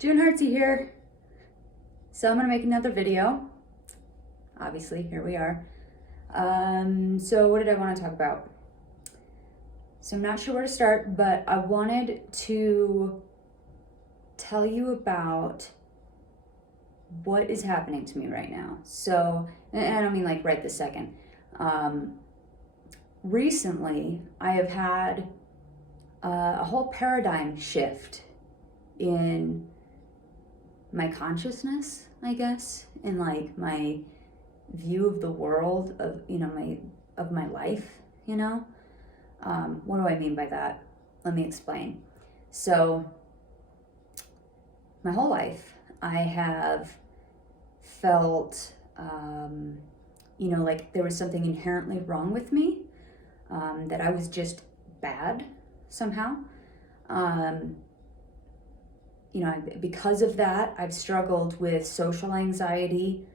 June Heartsy here. So I'm gonna make another video. Obviously, here we are. So what did I want to talk about? So I'm not sure where to start, but I wanted to tell you about what is happening to me right now. So, and I don't mean like right this second. Recently, I have had a whole paradigm shift in my consciousness, I guess, in like my view of the world, of my life. What do I mean by that? Let me explain. So my whole life I have felt like there was something inherently wrong with me, that I was just bad somehow. Because of that, I've struggled with social anxiety,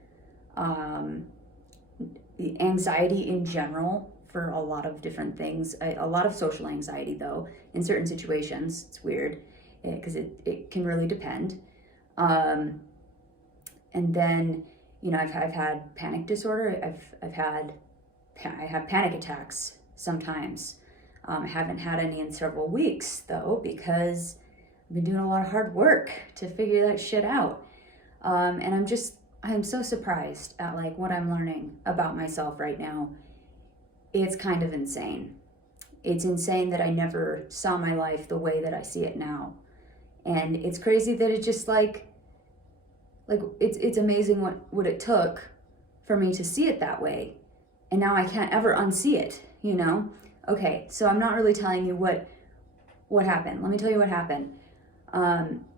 anxiety in general for a lot of different things. A lot of social anxiety, though, in certain situations. It's weird because it can really depend. And then, I've had panic disorder. I have panic attacks sometimes. I haven't had any in several weeks, though, because I've been doing a lot of hard work to figure that shit out. And I'm so surprised at like what I'm learning about myself right now. It's kind of insane. It's insane that I never saw my life the way that I see it now. And it's crazy that it just like it's amazing what it took for me to see it that way. And now I can't ever unsee it, Okay, so I'm not really telling you what happened. Let me tell you what happened.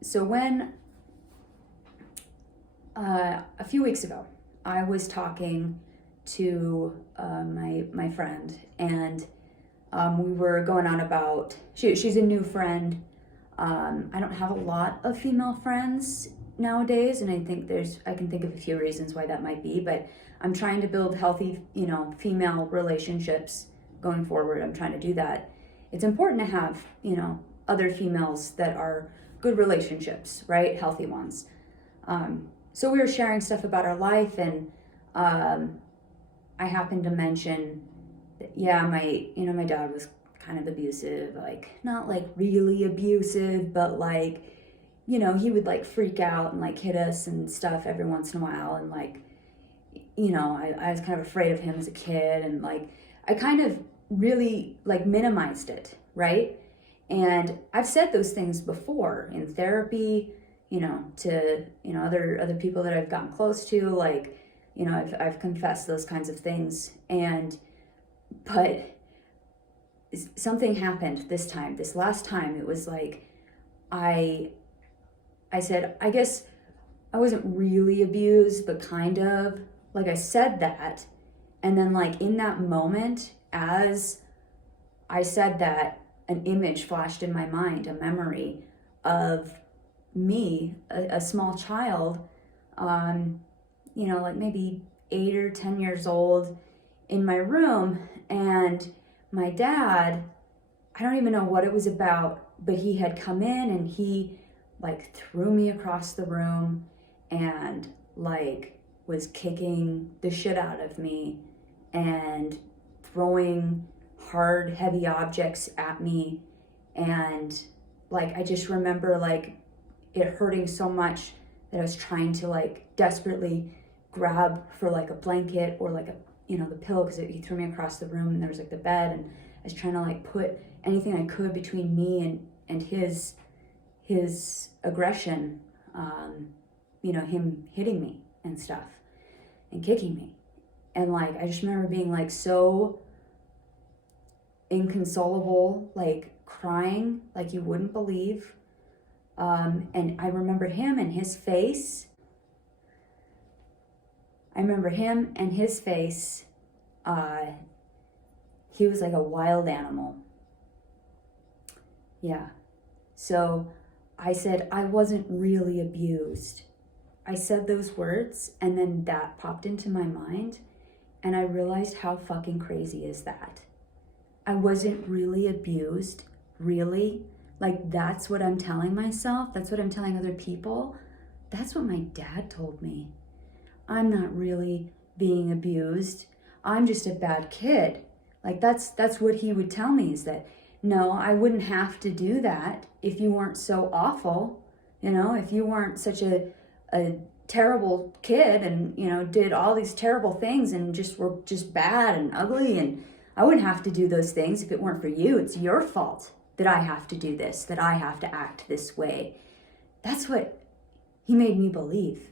So when a few weeks ago, I was talking to my friend, and we were going on about she's a new friend. I don't have a lot of female friends nowadays, and I can think of a few reasons why that might be, but I'm trying to build healthy, female relationships going forward. I'm trying to do that. It's important to have, other females that are good relationships, right? Healthy ones. So we were sharing stuff about our life, and I happened to mention that, my dad was kind of abusive, like not like really abusive, but like, he would like freak out and like hit us and stuff every once in a while. And like, I was kind of afraid of him as a kid, and like, I kind of really like minimized it, right? And I've said those things before in therapy, to, other people that I've gotten close to, like, I've confessed those kinds of things. But something happened this last time. It was like, I said, I guess I wasn't really abused, but kind of, like I said that. And then like in that moment, as I said that, an image flashed in my mind, a memory of me, a small child, like maybe 8 or 10 years old, in my room, and my dad, I don't even know what it was about, but he had come in and he like threw me across the room and like was kicking the shit out of me and throwing hard, heavy objects at me. And like, I just remember like it hurting so much that I was trying to like desperately grab for like a blanket or like the pillow, because he threw me across the room and there was like the bed, and I was trying to like put anything I could between me and his aggression, him hitting me and stuff and kicking me. And like, I just remember being like so inconsolable, like crying like you wouldn't believe. And I remember him and his face. He was like a wild animal. Yeah. So I said I wasn't really abused. I said those words, and then that popped into my mind, and I realized how fucking crazy is that. I wasn't really abused, really? Like, that's what I'm telling myself. That's what I'm telling other people. That's what my dad told me. I'm not really being abused. I'm just a bad kid. Like, that's what he would tell me, is that, no, I wouldn't have to do that if you weren't so awful. You know, if you weren't such a terrible kid and, you know, did all these terrible things and just were just bad and ugly, and I wouldn't have to do those things if it weren't for you. It's your fault that I have to do this, that I have to act this way. That's what he made me believe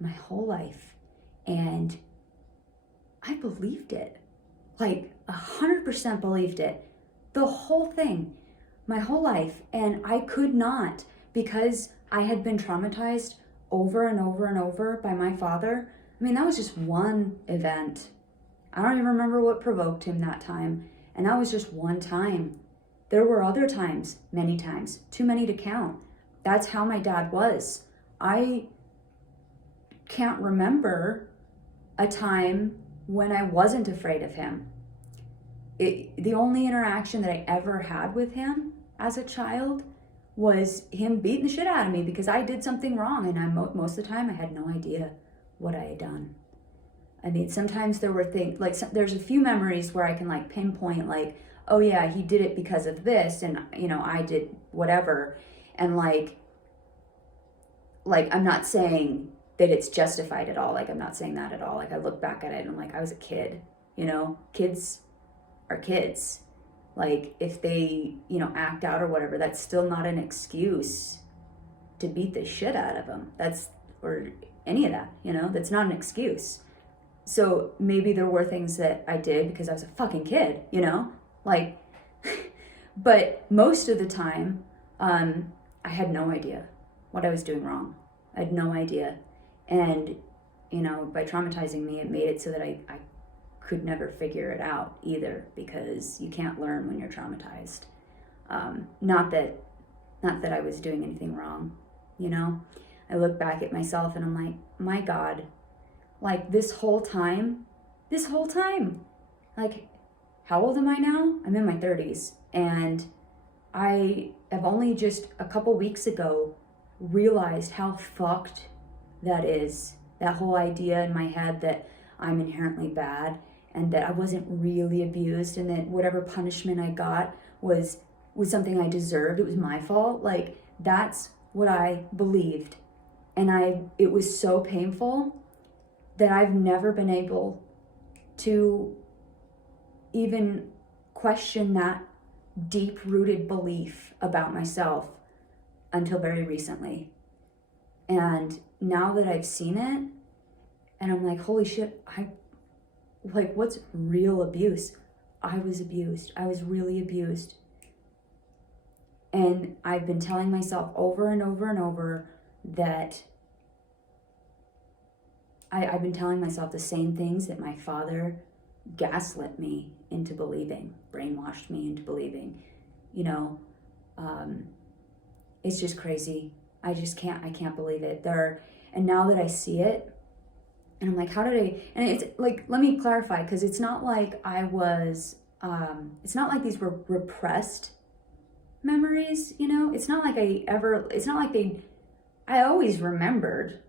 my whole life. And I believed it. Like 100% believed it. The whole thing, my whole life. And I could not, because I had been traumatized over and over and over by my father. I mean, that was just one event. I don't even remember what provoked him that time. And that was just one time. There were other times, many times, too many to count. That's how my dad was. I can't remember a time when I wasn't afraid of him. The only interaction that I ever had with him as a child was him beating the shit out of me because I did something wrong, and most of the time I had no idea what I had done. I mean, sometimes there were things, like there's a few memories where I can like pinpoint, like, oh yeah, he did it because of this, and you know, I did whatever. And like I'm not saying that it's justified at all. Like, I'm not saying that at all. Like, I look back at it and I'm like, I was a kid, you know, kids are kids. Like, if they, you know, act out or whatever, that's still not an excuse to beat the shit out of them. Or any of that, you know, that's not an excuse. So maybe there were things that I did because I was a fucking kid, you know, like, but most of the time, I had no idea what I was doing wrong. I had no idea. And, you know, by traumatizing me, it made it so that I could never figure it out either, because you can't learn when you're traumatized. Not that I was doing anything wrong, you know. I look back at myself and I'm like, my God, like this whole time, like, how old am I now? I'm in my 30s, and I have only just a couple weeks ago realized how fucked that is. That whole idea in my head that I'm inherently bad and that I wasn't really abused, and that whatever punishment I got was something I deserved. It was my fault. Like, that's what I believed. And it was so painful that I've never been able to even question that deep-rooted belief about myself until very recently. And now that I've seen it, and I'm like, holy shit, what's real abuse? I was abused. I was really abused. And I've been telling myself over and over and over that I've been telling myself the same things that my father gaslit me into believing, brainwashed me into believing. You know, it's just crazy. I can't believe it. And now that I see it, and I'm like, how did I, and it's like, let me clarify, because it's not like it's not like these were repressed memories, you know? It's not like I always remembered,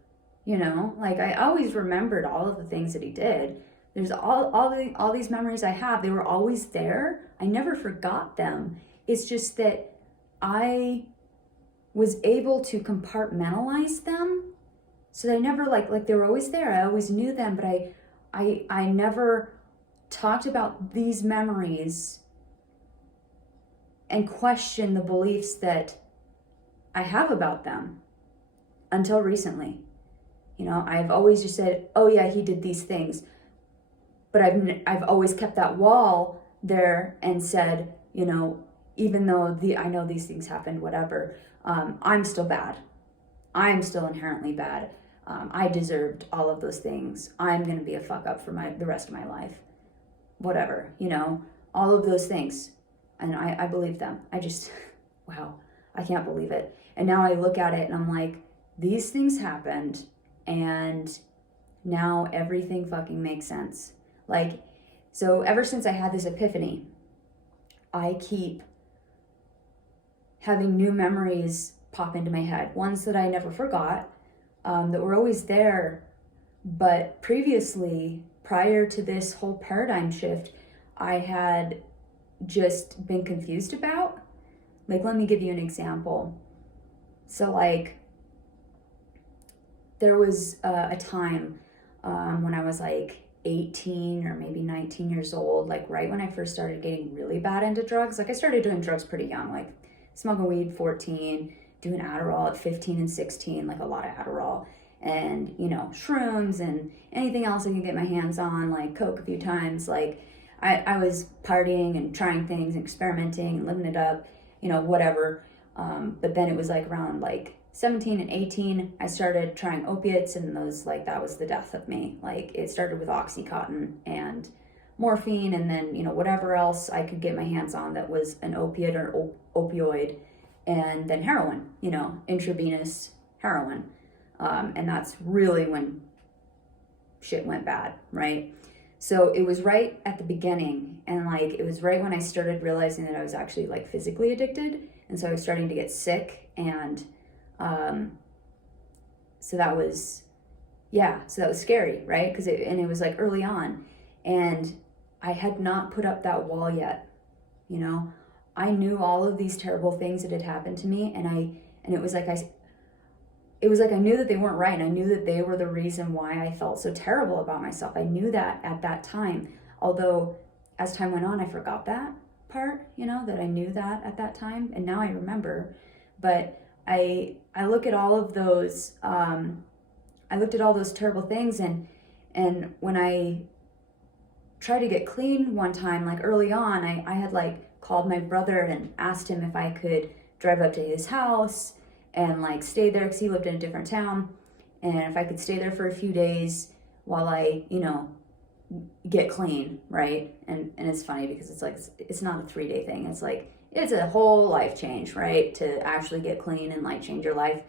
you know? Like, I always remembered all of the things that he did. There's all these memories I have, they were always there. I never forgot them. It's just that I was able to compartmentalize them, so they never like they were always there. I always knew them, but I never talked about these memories and questioned the beliefs that I have about them until recently. You know, I've always just said, oh yeah, he did these things. But I've always kept that wall there and said, you know, even though I know these things happened, whatever, I'm still bad. I'm still inherently bad. I deserved all of those things. I'm going to be a fuck up for the rest of my life. Whatever, you know, all of those things. And I believe them. I just, wow, I can't believe it. And now I look at it and I'm like, these things happened, and now everything fucking makes sense. Like, so ever since I had this epiphany, I keep having new memories pop into my head, ones that I never forgot, that were always there. But previously, prior to this whole paradigm shift, I had just been confused about. Like, let me give you an example. So, like, there was a time when I was like 18 or maybe 19 years old, like right when I first started getting really bad into drugs. Like, I started doing drugs pretty young, like smoking weed 14, doing Adderall at 15 and 16, like a lot of Adderall, and, you know, shrooms and anything else I could get my hands on, like Coke a few times. Like, I was partying and trying things and experimenting and living it up, you know, whatever. But then it was like around like 17 and 18, I started trying opiates, and those, like, that was the death of me. Like, it started with Oxycontin and morphine, and then, you know, whatever else I could get my hands on that was an opiate or opioid, and then heroin, you know, intravenous heroin. And that's really when shit went bad, right? So it was right at the beginning, and like it was right when I started realizing that I was actually like physically addicted, and so I was starting to get sick, and so that was scary, right? Because it was like early on, and I had not put up that wall yet, you know. I knew all of these terrible things that had happened to me, and it was like I knew that they weren't right, and I knew that they were the reason why I felt so terrible about myself. I knew that at that time, although as time went on, I forgot that part, you know, that I knew that at that time, and now I remember. But I look at all of those, I looked at all those terrible things, and when I tried to get clean one time, like early on, I had like called my brother and asked him if I could drive up to his house and like stay there, because he lived in a different town, and if I could stay there for a few days while I, you know, get clean, right? And it's funny because it's like, it's not a 3-day thing. It's like, it's a whole life change, right? To actually get clean and like change your life.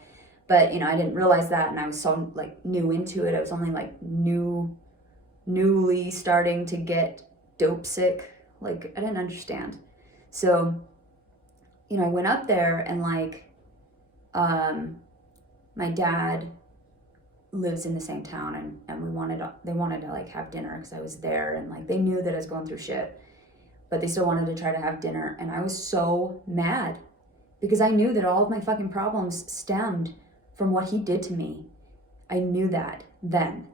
But, you know, I didn't realize that, and I was so like new into it. I was only like newly starting to get dope sick. Like, I didn't understand. So, you know, I went up there, and like, my dad lives in the same town, and they wanted to like have dinner because I was there, and like they knew that I was going through shit, but they still wanted to try to have dinner. And I was so mad because I knew that all of my fucking problems stemmed from what he did to me. I knew that then.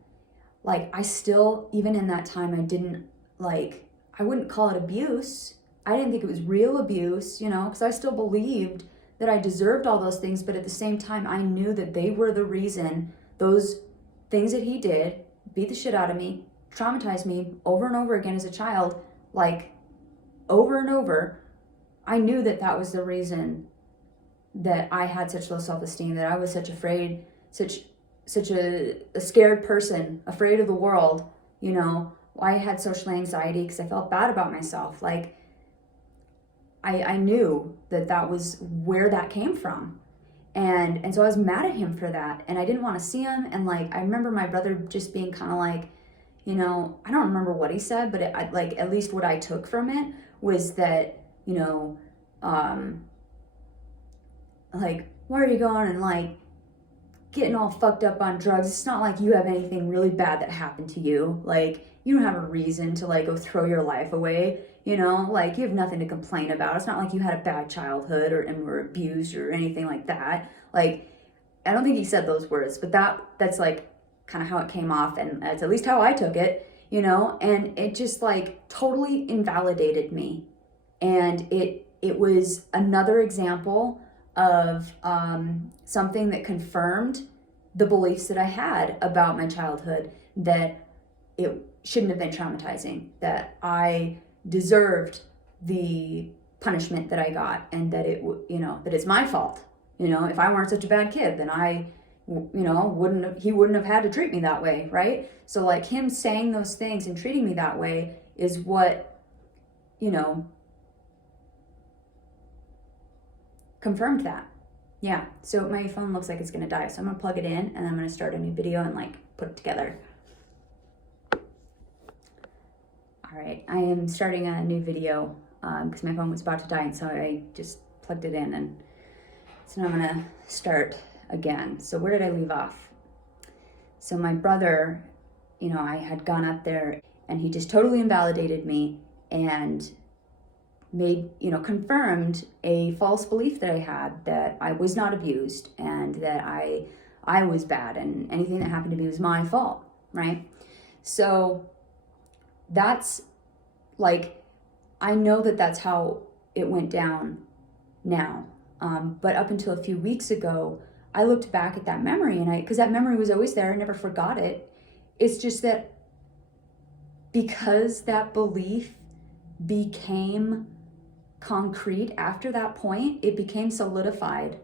Like, I still, even in that time, I wouldn't call it abuse. I didn't think it was real abuse, you know, because I still believed that I deserved all those things, but at the same time, I knew that they were the reason. Those things that he did beat the shit out of me, traumatized me over and over again as a child, like over and over. I knew that that was the reason that I had such low self-esteem, that I was such afraid, such a scared person, afraid of the world, you know. I had social anxiety because I felt bad about myself. Like, I knew that that was where that came from. And so I was mad at him for that, and I didn't want to see him. And like, I remember my brother just being kind of like, you know, I don't remember what he said, but like, at least what I took from it was that, you know, like, why are you going and like getting all fucked up on drugs? It's not like you have anything really bad that happened to you. Like, you don't have a reason to like go throw your life away, you know, like you have nothing to complain about. It's not like you had a bad childhood and were abused or anything like that. Like, I don't think he said those words, but that's like kind of how it came off, and that's at least how I took it, you know. And it just like totally invalidated me, and it was another example of something that confirmed the beliefs that I had about my childhood, that it shouldn't have been traumatizing, that I deserved the punishment that I got, and that you know, that it's my fault. You know, if I weren't such a bad kid, then he wouldn't have had to treat me that way, right? So like, him saying those things and treating me that way is what, you know, confirmed that. Yeah, so my phone looks like it's gonna die, so I'm gonna plug it in, and I'm gonna start a new video and like put it together. All right, I am starting a new video because my phone was about to die, and so I just plugged it in, and so now I'm gonna start again. So where did I leave off? So my brother, I had gone up there and he just totally invalidated me and made, confirmed a false belief that I had, that I was not abused and that I was bad and anything that happened to me was my fault, right? So that's like, I know that that's how it went down now. But up until a few weeks ago, I looked back at that memory because that memory was always there. I never forgot it. It's just that because that belief became concrete after that point, it became solidified,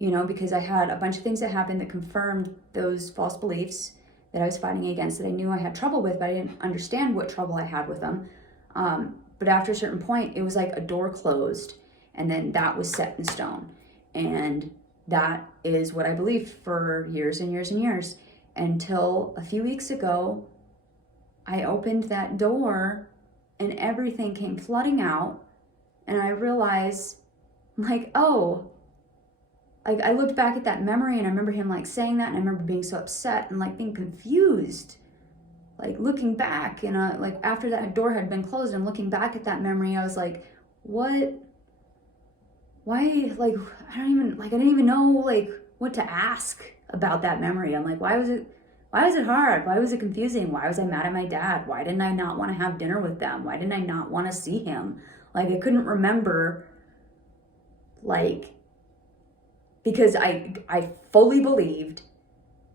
because I had a bunch of things that happened that confirmed those false beliefs that I was fighting against, that I knew I had trouble with, but I didn't understand what trouble I had with them. But after a certain point, it was like a door closed, and then that was set in stone. And that is what I believed for years and years and years, until a few weeks ago, I opened that door and everything came flooding out. And I realized, like, oh, like I looked back at that memory and I remember him like saying that, and I remember being so upset and like being confused. Like looking back, like after that door had been closed and looking back at that memory, I was like, what? Why? Like, I didn't even know like what to ask about that memory. I'm like, why was it hard? Why was it confusing? Why was I mad at my dad? Why didn't I not want to have dinner with them? Why didn't I not want to see him? Like, I couldn't remember, like, because I fully believed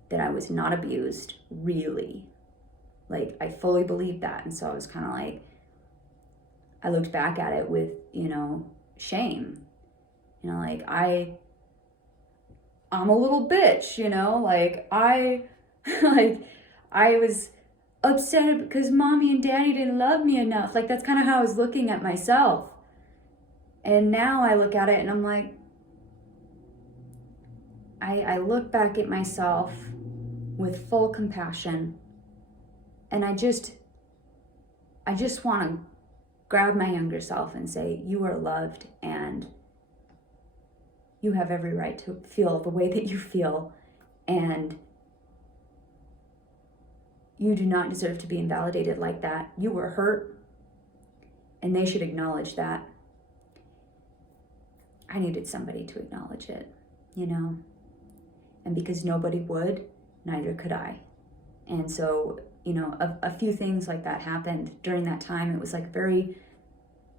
that I was not abused, really. Like, I fully believed that. And so I was kind of like, I looked back at it with, shame. Like, I'm a little bitch, like, I was upset because mommy and daddy didn't love me enough. Like, that's kind of how I was looking at myself. And now I look at it and I'm like, I look back at myself with full compassion, and I just want to grab my younger self and say, you are loved and you have every right to feel the way that you feel, and you do not deserve to be invalidated like that. You were hurt, and they should acknowledge that. I needed somebody to acknowledge it, and because nobody would, neither could I. And so, a few things like that happened during that time. It was like very,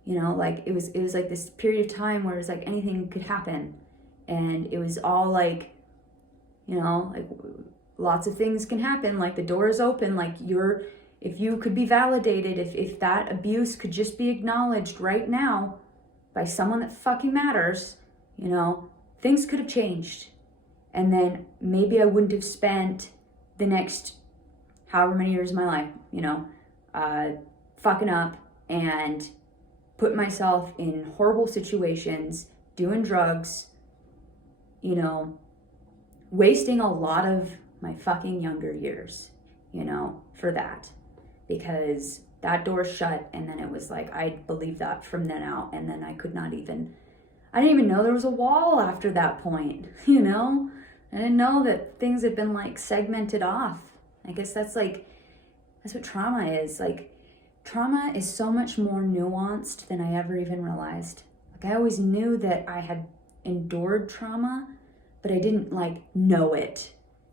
like it was like this period of time where it was like anything could happen. And it was all like, like lots of things can happen. Like the door is open, like if you could be validated, if that abuse could just be acknowledged right now by someone that fucking matters, things could have changed. And then maybe I wouldn't have spent the next however many years of my life, fucking up and put myself in horrible situations, doing drugs, wasting a lot of my fucking younger years, for that. Because that door shut, and then it was like, I believed that from then out, and then I didn't even know there was a wall after that point, I didn't know that things had been like segmented off. I guess that's what trauma is. Like, trauma is so much more nuanced than I ever even realized. Like, I always knew that I had endured trauma, but I didn't like know it.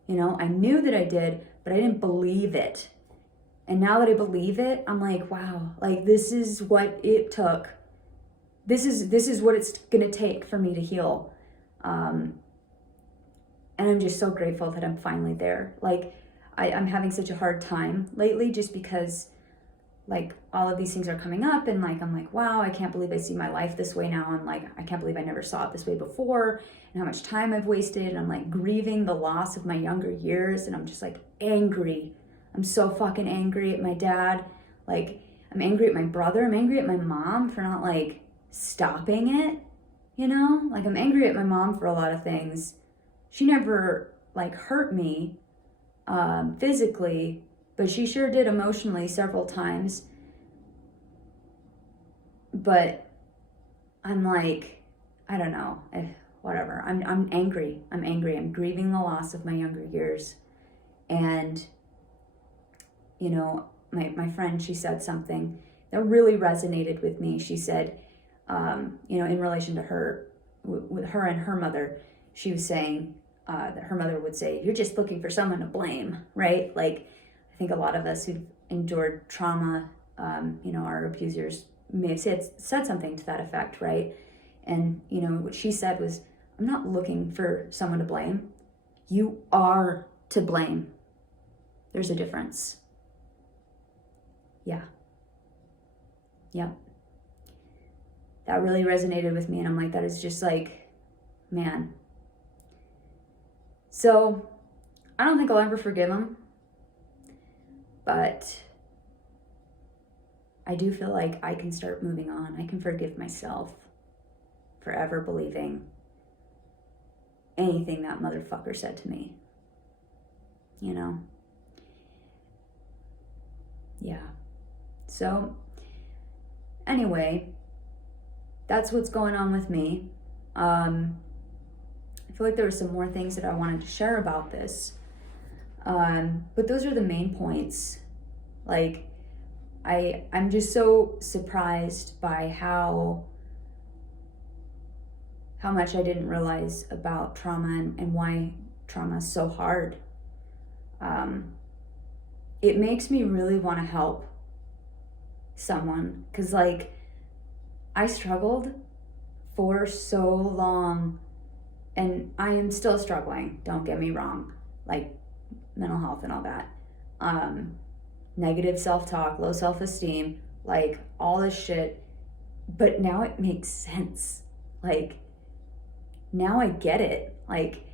I knew that I did, but I didn't believe it. And now that I believe it, I'm like, wow, like this is what it took. This is what it's gonna take for me to heal. And I'm just so grateful that I'm finally there. Like, I'm having such a hard time lately just because like all of these things are coming up, and like I'm like, wow, I can't believe I see my life this way now. And like, I can't believe I never saw it this way before, and how much time I've wasted. And I'm like grieving the loss of my younger years, and I'm just like angry. I'm so fucking angry at my dad. Like, I'm angry at my brother. I'm angry at my mom for not like stopping it, Like, I'm angry at my mom for a lot of things. She never like hurt me physically, but she sure did emotionally several times. But I'm like, I don't know, whatever. I'm angry. I'm angry. I'm grieving the loss of my younger years. And, you know, my friend, she said something that really resonated with me. She said, you know, in relation to her, with her and her mother, she was saying that her mother would say, you're just looking for someone to blame, right? Like, I think a lot of us who've endured trauma, you know, our abusers may have said something to that effect, right? And, you know, what she said was, I'm not looking for someone to blame. You are to blame. There's a difference. Yeah. Yep. That really resonated with me. And I'm like, that is just like, man. So I don't think I'll ever forgive him. But I do feel like I can start moving on. I can forgive myself for ever believing anything that motherfucker said to me. You know? Yeah. So, anyway, that's what's going on with me. I feel like there were some more things that I wanted to share about this. But those are the main points. Like, I'm just so surprised by how much I didn't realize about trauma and why trauma is so hard. It makes me really want to help someone, because like I struggled for so long, and I am still struggling, don't get me wrong, like mental health and all that, negative self-talk, low self-esteem, like all this shit. But now it makes sense. Like, now I get it. Like,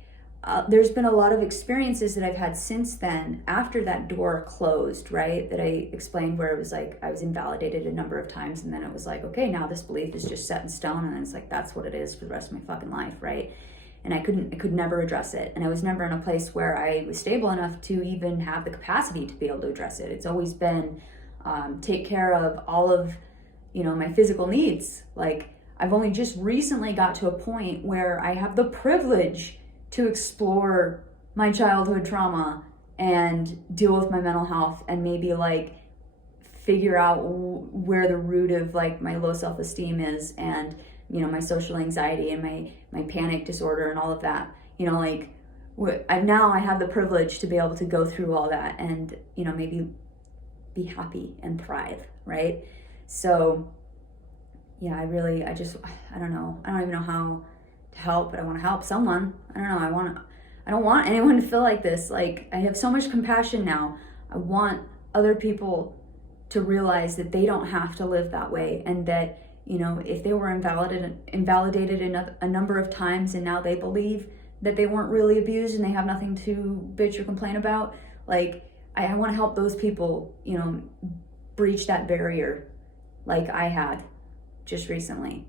there's been a lot of experiences that I've had since then, after that door closed, right? That I explained, where it was like, I was invalidated a number of times, and then it was like, okay, now this belief is just set in stone, and then it's like, that's what it is for the rest of my fucking life, right? And I could never address it. And I was never in a place where I was stable enough to even have the capacity to be able to address it. It's always been take care of all of, you know, my physical needs. Like, I've only just recently got to a point where I have the privilege to explore my childhood trauma and deal with my mental health, and maybe like figure out where the root of like my low self-esteem is, and, you know, my social anxiety and my panic disorder and all of that. You know, like I have the privilege to be able to go through all that and, you know, maybe be happy and thrive, right? So yeah, I don't know. I don't even know how to help, but I want to help someone. I don't know. I don't want anyone to feel like this. Like, I have so much compassion now. I want other people to realize that they don't have to live that way, and that, you know, if they were invalidated a number of times, and now they believe that they weren't really abused and they have nothing to bitch or complain about, like, I want to help those people, you know, breach that barrier like I had just recently.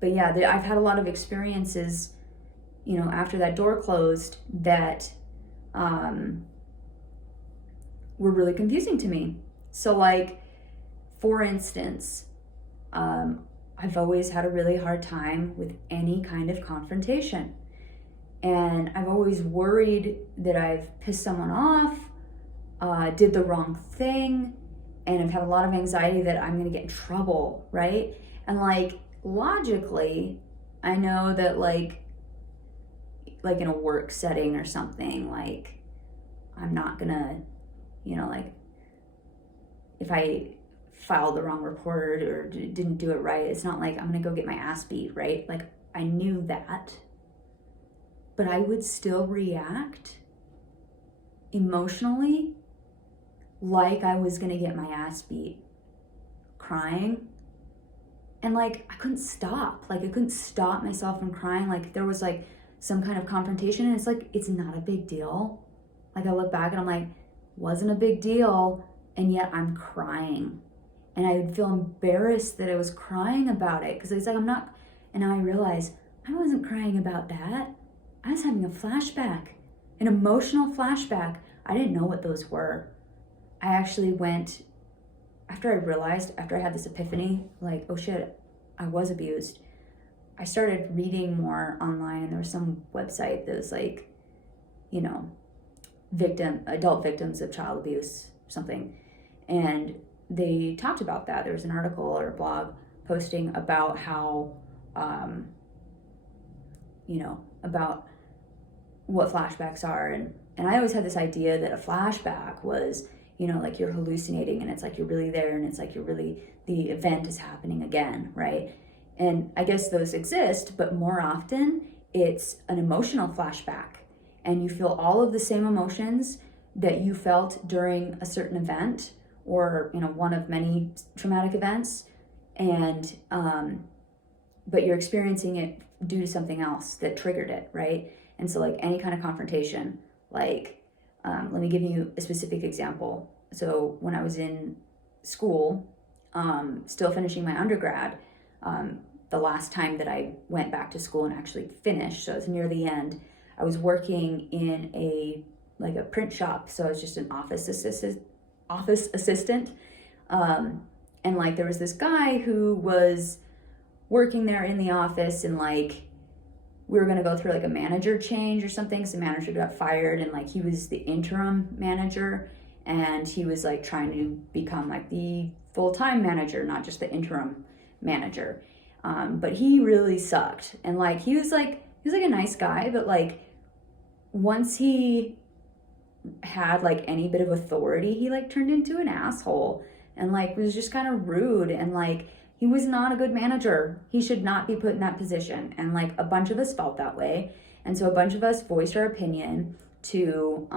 But yeah, I've had a lot of experiences, you know, after that door closed that were really confusing to me. So like, for instance, I've always had a really hard time with any kind of confrontation. And I've always worried that I've pissed someone off, did the wrong thing, and I've had a lot of anxiety that I'm gonna get in trouble, right? And like, logically, I know that like in a work setting or something, like, I'm not gonna, you know, like, if I filed the wrong report or didn't do it right, it's not like I'm gonna go get my ass beat, right? Like, I knew that, but I would still react emotionally like I was gonna get my ass beat, crying. And like, I couldn't stop. Like, I couldn't stop myself from crying. Like, there was like some kind of confrontation, and it's like, it's not a big deal. Like, I look back and I'm like, wasn't a big deal, and yet I'm crying. And I would feel embarrassed that I was crying about it, because it's like, I'm not, and now I realize I wasn't crying about that. I was having a flashback, an emotional flashback. I didn't know what those were. I actually went, after I had this epiphany, like, oh shit, I was abused, I started reading more online, and there was some website that was like, you know, adult victims of child abuse, something. And they talked about that. There was an article or a blog posting about how, about what flashbacks are. And I always had this idea that a flashback was, like you're hallucinating, and it's like you're really there, and it's like the event is happening again, right? And I guess those exist, but more often it's an emotional flashback, and you feel all of the same emotions that you felt during a certain event, or one of many traumatic events, and but you're experiencing it due to something else that triggered it, right? And so like any kind of confrontation, like let me give you a specific example. So when I was in school, still finishing my undergrad, the last time that I went back to school and actually finished, so it was near the end, I was working in a print shop. So I was just an office assistant. And like there was this guy who was working there in the office, and like we were gonna go through like a manager change or something. So the manager got fired, and like he was the interim manager, and he was like trying to become like the full-time manager, not just the interim manager. But he really sucked. And like he was like a nice guy, but like once he had like any bit of authority, he like turned into an asshole, and like was just kind of rude, and like he was not a good manager. He should not be put in that position. And like a bunch of us felt that way. And so a bunch of us voiced our opinion to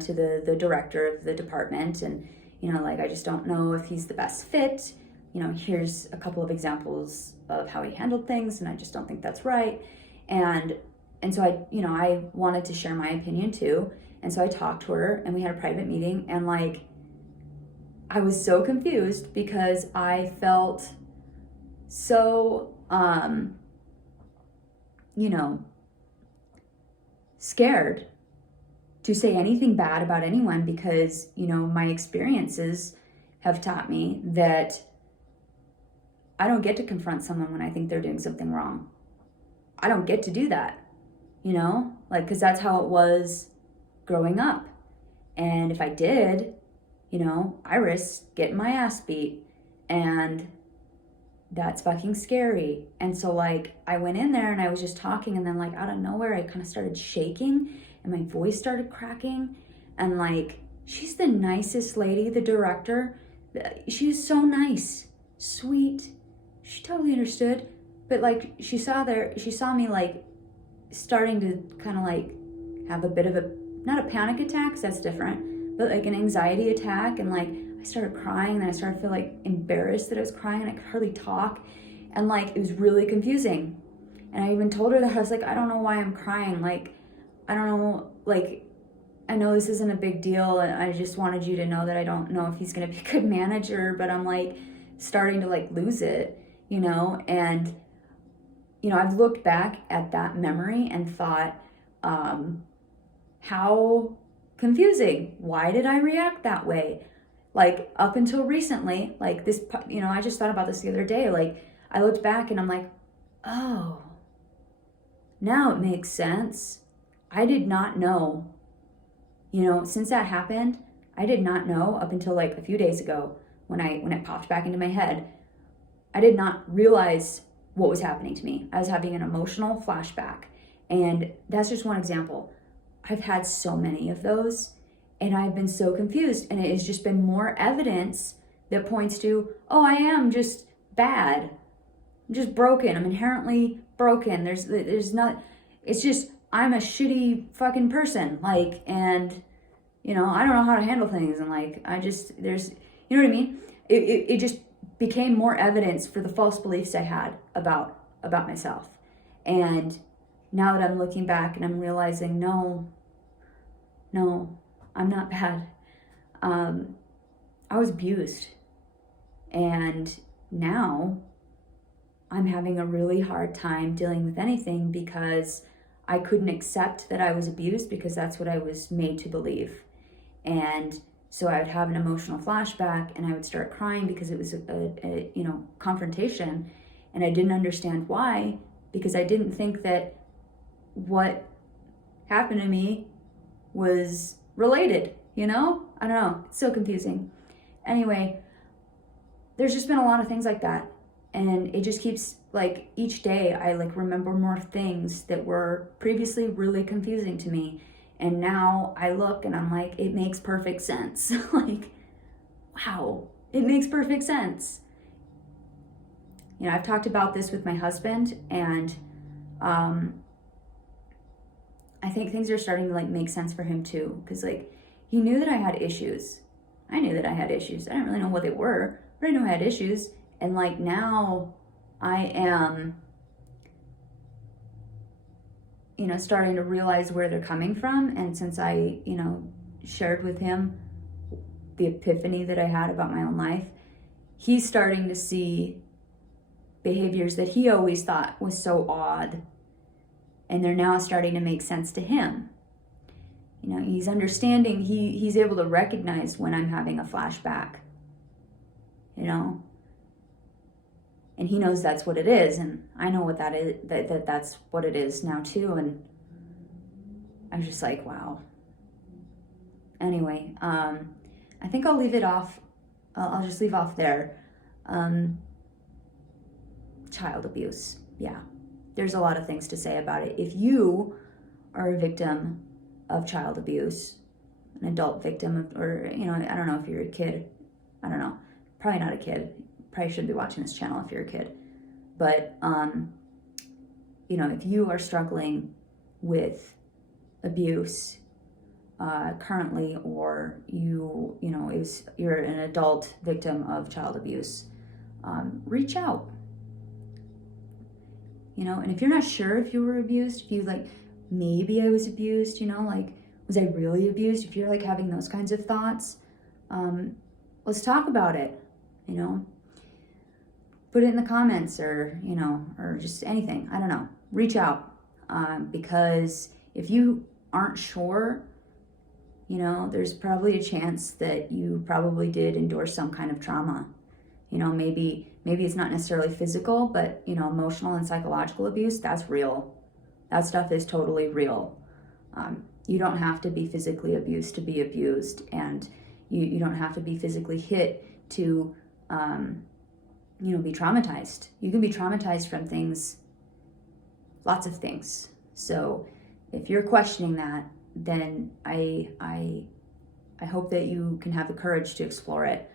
to the director of the department, and like, I just don't know if he's the best fit. Here's a couple of examples of how he handled things, and I just don't think that's right. And so I wanted to share my opinion too. And so I talked to her, and we had a private meeting, and like I was so confused because I felt so scared to say anything bad about anyone, because my experiences have taught me that I don't get to confront someone when I think they're doing something wrong. I don't get to do that, because that's how it was growing up. And if I did, I risk getting my ass beat, and that's fucking scary. And so like I went in there and I was just talking, and then like out of nowhere I kind of started shaking, and my voice started cracking. And like, she's the nicest lady, the director. She was so nice, sweet. She totally understood. But like she saw me like starting to kind of like have a bit of not a panic attack, 'cause that's different, but like an anxiety attack. And like I started crying, and then I started to feel like embarrassed that I was crying, and I could hardly talk. And like it was really confusing. And I even told her that I was like, I don't know why I'm crying. Like, I don't know, like, I know this isn't a big deal, and I just wanted you to know that I don't know if he's gonna be a good manager, but I'm like starting to like lose it, and I've looked back at that memory and thought, how confusing. Why did I react that way? Like up until recently, like this, I just thought about this the other day. Like I looked back and I'm like, oh, now it makes sense. I did not know, since that happened, I did not know up until like a few days ago when it popped back into my head. I did not realize what was happening to me. I was having an emotional flashback. And that's just one example. I've had so many of those, and I've been so confused. And it has just been more evidence that points to, oh, I am just bad. I'm just broken. I'm inherently broken. There's not, it's just, I'm a shitty fucking person. Like, and, I don't know how to handle things. And like, there's, you know what I mean? It just became more evidence for the false beliefs I had about myself. And now that I'm looking back and I'm realizing, no, I'm not bad. I was abused. And now I'm having a really hard time dealing with anything because I couldn't accept that I was abused, because that's what I was made to believe. And So I would have an emotional flashback and I would start crying because it was a confrontation, and I didn't understand why, because I didn't think that what happened to me was related, I don't know. It's so confusing. Anyway, there's just been a lot of things like that. And it just keeps, like, each day I remember more things that were previously really confusing to me. And now I look and I'm like, it makes perfect sense. Like, wow, it makes perfect sense. I've talked about this with my husband, and I think things are starting to make sense for him too. Because he knew that I had issues. I knew that I had issues. I didn't really know what they were, but I knew I had issues. And now I am, starting to realize where they're coming from. And since I, shared with him the epiphany that I had about my own life, he's starting to see behaviors that he always thought was so odd. And they're now starting to make sense to him. He's understanding, he's able to recognize when I'm having a flashback, and he knows that's what it is, and I know what that is, that's what it is now too. And I'm just like, wow. Anyway, I think I'll leave it off. I'll just leave off there. Child abuse. Yeah, there's a lot of things to say about it. If you are a victim of child abuse, an adult victim of, or I don't know if you're a kid. I don't know. Probably not a kid. Probably shouldn't be watching this channel if you're a kid. But if you are struggling with abuse currently, or you're an adult victim of child abuse, reach out. And if you're not sure if you were abused, if you maybe I was abused, was I really abused? If you're having those kinds of thoughts, let's talk about it. Put it in the comments, or or just anything. I don't know. Reach out, because if you aren't sure, there's probably a chance that you probably did endure some kind of trauma. Maybe it's not necessarily physical, but emotional and psychological abuse, that's real. That stuff is totally real. You don't have to be physically abused to be abused, and you don't have to be physically hit to be traumatized. You can be traumatized from things, lots of things. So if you're questioning that, then I hope that you can have the courage to explore it.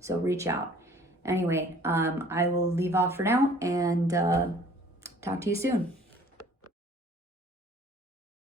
So reach out. Anyway, I will leave off for now, and talk to you soon.